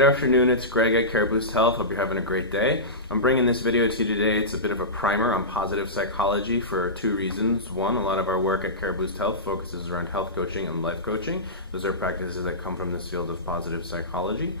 Good afternoon, it's Greg at KareBoost Health. Hope you're having a great day. I'm bringing this video to you today. It's a bit of a primer on positive psychology for two reasons. One, a lot of our work at KareBoost Health focuses around health coaching and life coaching. Those are practices that come from this field of positive psychology.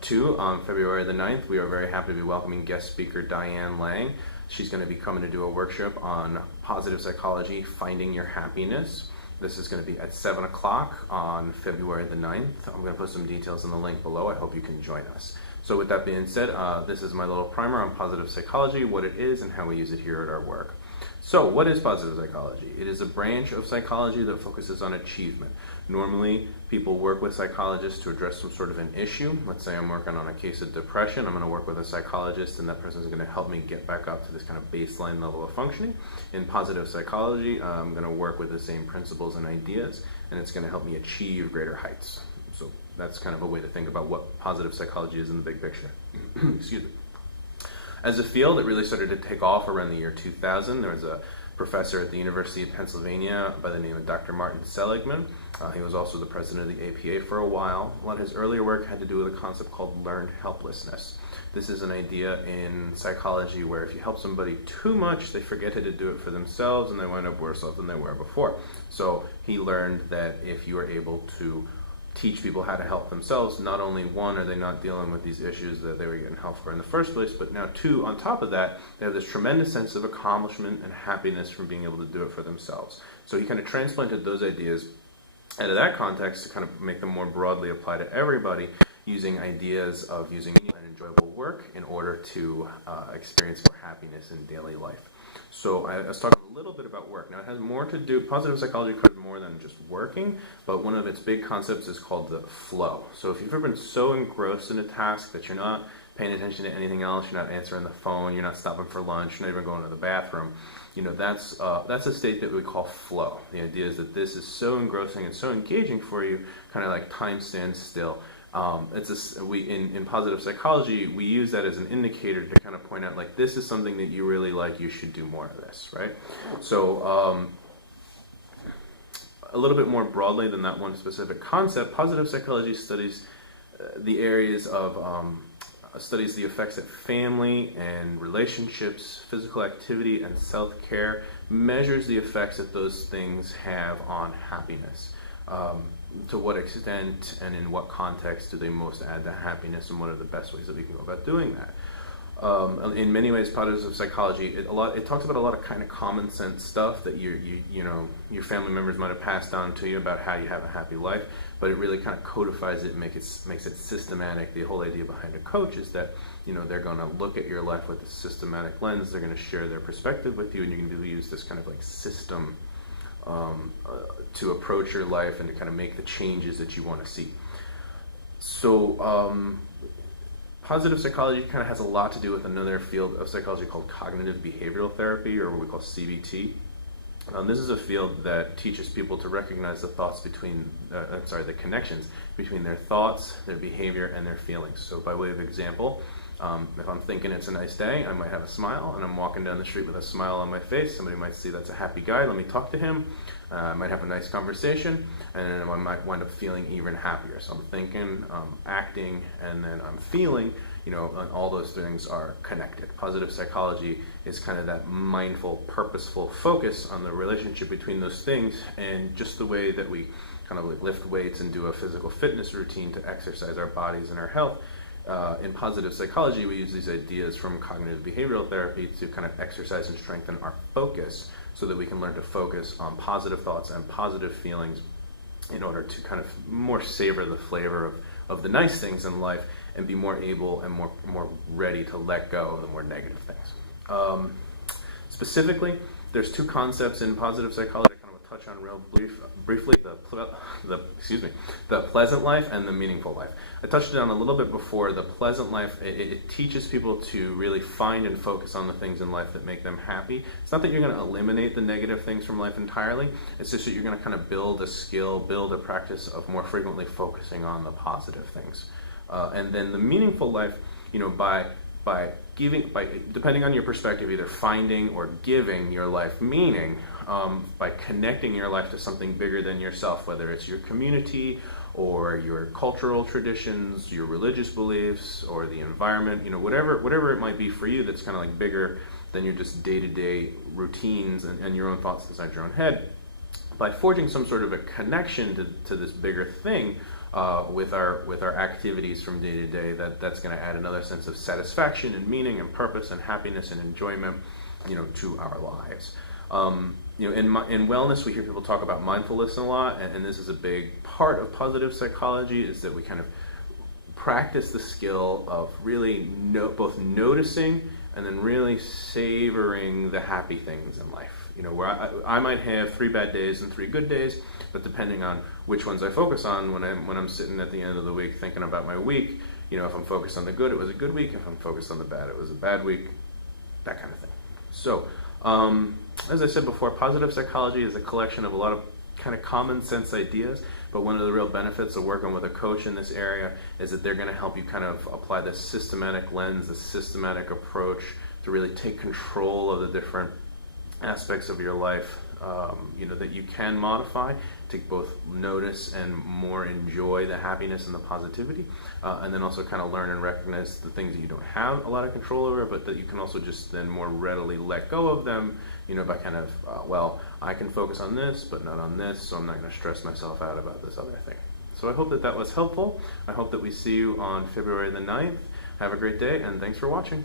Two, on February the 9th, we are very happy to be welcoming guest speaker Diane Lang. She's going to be coming to do a workshop on positive psychology, finding your happiness. This is going to be at 7 o'clock on February the 9th. I'm going to put some details in the link below. I hope you can join us. So with that being said, this is my little primer on positive psychology, what it is, and how we use it here at our work. So what is positive psychology? It is a branch of psychology that focuses on achievement. Normally, people work with psychologists to address some sort of an issue. Let's say I'm working on a case of depression. I'm going to work with a psychologist, and that person is going to help me get back up to this kind of baseline level of functioning. In positive psychology, I'm going to work with the same principles and ideas, and it's going to help me achieve greater heights. So that's kind of a way to think about what positive psychology is in the big picture. Excuse me. As a field, it really started to take off around the year 2000. There was a professor at the University of Pennsylvania by the name of Dr. Martin Seligman. He was also the president of the APA for a while. A lot of his earlier work had to do with a concept called learned helplessness. This is an idea in psychology where if you help somebody too much, they forget how to do it for themselves and they wind up worse off than they were before. So he learned that if you are able to teach people how to help themselves, not only one, are they not dealing with these issues that they were getting help for in the first place, but now two, on top of that, they have this tremendous sense of accomplishment and happiness from being able to do it for themselves. So he kind of transplanted those ideas out of that context to kind of make them more broadly apply to everybody, using ideas of using an enjoyable work in order to experience more happiness in daily life. So I was talking a little bit about work. Now it has more to do, positive psychology covers more than just working, but one of its big concepts is called the flow. So if you've ever been so engrossed in a task that you're not paying attention to anything else, you're not answering the phone, you're not stopping for lunch, you're not even going to the bathroom, that's a state that we call flow. The idea is that this is so engrossing and so engaging for you, kind of like time stands still. In positive psychology, we use that as an indicator to kind of point out, like, this is something that you really like, you should do more of this, right? So a little bit more broadly than that one specific concept, positive psychology studies the areas of, studies the effects that family and relationships, physical activity, and self-care, measures the effects that those things have on happiness. To what extent and in what context do they most add to happiness, and what are the best ways that we can go about doing that? In many ways, positive psychology, it talks about a lot of kind of common sense stuff that your family members might have passed on to you about how you have a happy life, but it really kind of codifies it, makes it systematic. The whole idea behind a coach is that they're going to look at your life with a systematic lens. They're going to share their perspective with you, and you can use this kind of like system to approach your life and to kind of make the changes that you want to see. So positive psychology kind of has a lot to do with another field of psychology called cognitive behavioral therapy, or what we call CBT. This is a field that teaches people to recognize the connections between their thoughts, their behavior, and their feelings. So by way of example, if I'm thinking it's a nice day, I might have a smile, and I'm walking down the street with a smile on my face. Somebody might see that's a happy guy, let me talk to him. I might have a nice conversation, and then I might wind up feeling even happier. So I'm thinking, acting, and then I'm feeling, and all those things are connected. Positive psychology is kind of that mindful, purposeful focus on the relationship between those things, and just the way that we kind of like lift weights and do a physical fitness routine to exercise our bodies and our health. In positive psychology, we use these ideas from cognitive behavioral therapy to kind of exercise and strengthen our focus so that we can learn to focus on positive thoughts and positive feelings in order to kind of more savor the flavor of the nice things in life and be more able and more ready to let go of the more negative things. Specifically, there's two concepts in positive psychology I kind of touch on real briefly, the pleasant life and the meaningful life. I touched on a little bit before. The pleasant life, it teaches people to really find and focus on the things in life that make them happy. It's not that you're going to eliminate the negative things from life entirely. It's just that you're going to kind of build a skill, build a practice of more frequently focusing on the positive things. And then the meaningful life, by depending on your perspective, either finding or giving your life meaning, by connecting your life to something bigger than yourself, whether it's your community or your cultural traditions, your religious beliefs, or the environment, whatever it might be for you that's kind of like bigger than your just day-to-day routines and your own thoughts inside your own head. By forging some sort of a connection to this bigger thing with our activities from day to day, that's going to add another sense of satisfaction and meaning and purpose and happiness and enjoyment, to our lives. In wellness, we hear people talk about mindfulness a lot, and this is a big part of positive psychology, is that we kind of practice the skill of really both noticing and then really savoring the happy things in life. Where I might have 3 bad days and 3 good days, but depending on which ones I focus on when I'm sitting at the end of the week thinking about my week, if I'm focused on the good, it was a good week. If I'm focused on the bad, it was a bad week, that kind of thing. So, as I said before, positive psychology is a collection of a lot of kind of common sense ideas, but one of the real benefits of working with a coach in this area is that they're going to help you kind of apply this systematic lens, this systematic approach to really take control of the different aspects of your life, that you can modify to both notice and more enjoy the happiness and the positivity, and then also kind of learn and recognize the things that you don't have a lot of control over, but that you can also just then more readily let go of them, by kind of, I can focus on this, but not on this, so I'm not going to stress myself out about this other thing. So I hope that was helpful. I hope that we see you on February the 9th. Have a great day, and thanks for watching.